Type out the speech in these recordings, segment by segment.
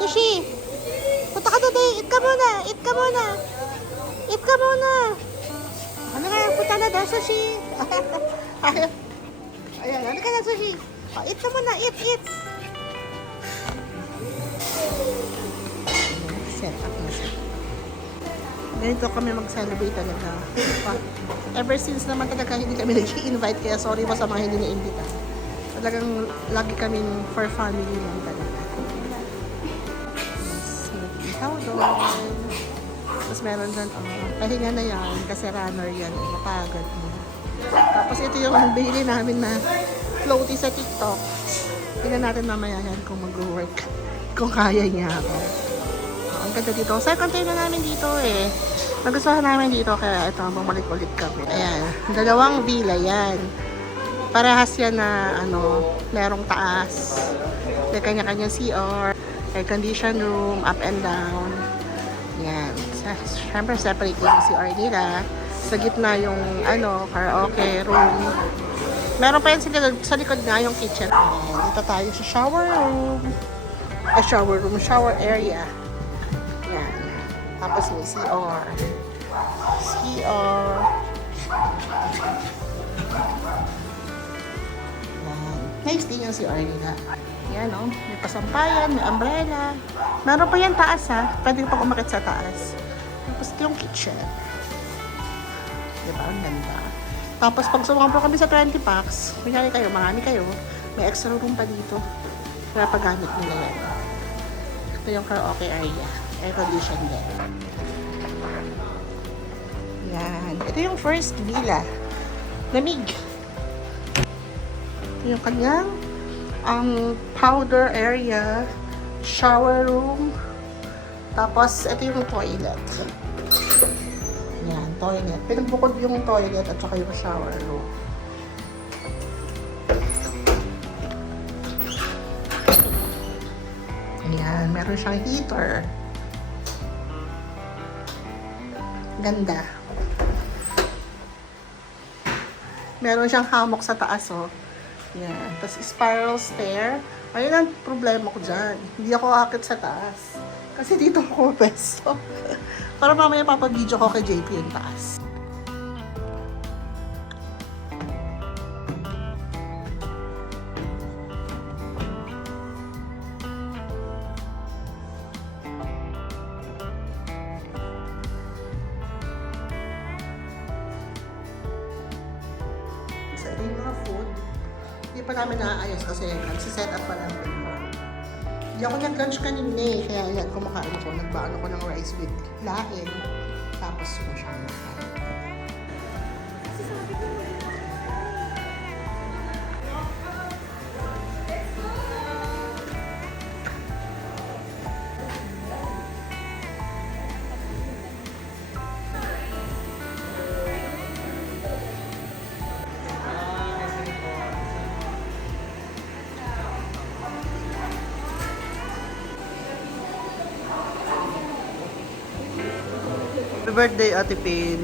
Sushi! Punta ka doon, eat ka muna! Eat ka muna! Eat ka muna! Ano nga, punta na daw, Sushi! Ayan, ano ka na, Sushi? Oh, eat ka muna, eat, eat! Set up na siya. Ganito kami mag-celebrate talaga. Ever since naman talaga hindi kami nag-i-invite, kaya sorry po sa mga hindi na-invita. Talagang lagi kaming for family lang talaga. Ikaw doon. Tapos meron doon, pahinga na yan, kasi runner yan, mapagod mo. Tapos ito yung binili namin na floaty sa TikTok. Tingnan natin mamaya yan kung mag-work. Kung kaya niya ako. Ang ganda dito. Second time na namin dito eh. Nagustuhan namin dito kaya ito, bumalik ulit kami. Ayan, dalawang villa yan. Parehas yan na merong taas. May kanya-kanyang CR, air condition room, up and down. Yan. Siyempre separate yung CR nila. Sa gitna yung karaoke room. Meron pa yan sa likod nga yung kitchen. Ayan, dito tayo sa shower room. Shower area. Yan. Tapos may CR. Yan. Nice din yung CR nila. Yan may pasampayan, may umbrella. Meron pa yan taas Pwede pa umakit sa taas. Tapos ito yung kitchen. Diba? Ang ganda. Tapos pag sumabro kami sa 20 packs, kunyari kayo, marami kayo, may extra room pa dito. Kaya paggamit nila yan. Ito yung karaoke area. Air condition din. Yan. Ito yung first villa. Lamig. Ito yung kanyang powder area, shower room, tapos ito yung toilet. Yan, toilet. Pinagbukod yung toilet at saka yung shower room. Yan, meron siyang heater. Ganda. Meron siyang hammock sa taas Yan. Tapos spiral stair. Ayun ang problema ko dyan. Hindi ako akit sa taas. Kasi dito ako pesto. Para mamaya papag-video ko kay JP yung taas. Sa yung mga food, hindi pa namin naaayos kasi nagsiset up pa lang. Hindi ako nag-lunch kanina kaya yan, kumakain ako. Nagbaano ko ng rice with lahin. Tapos mo siyang nakain. Happy birthday, Ate Pin.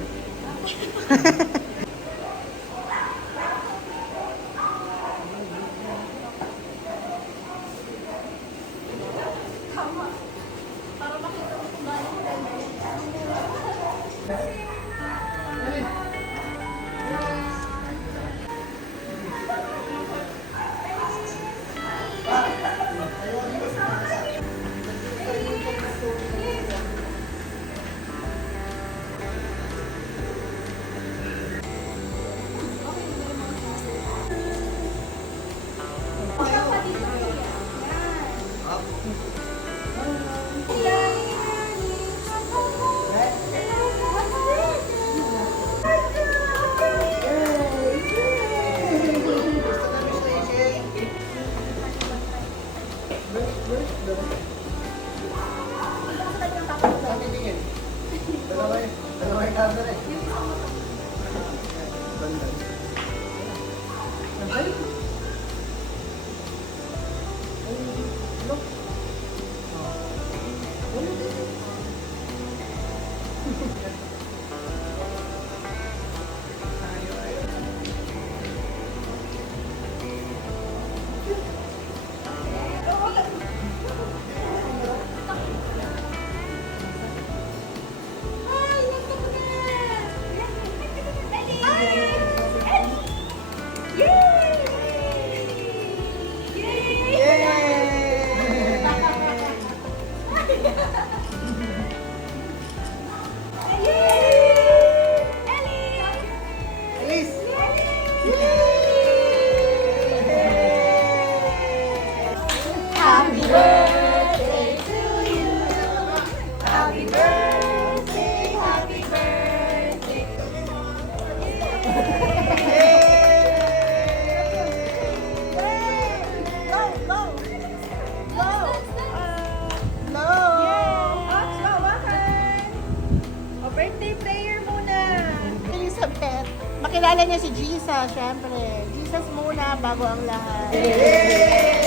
kilala niya si Jesus, syempre. Jesus muna bago ang lahat.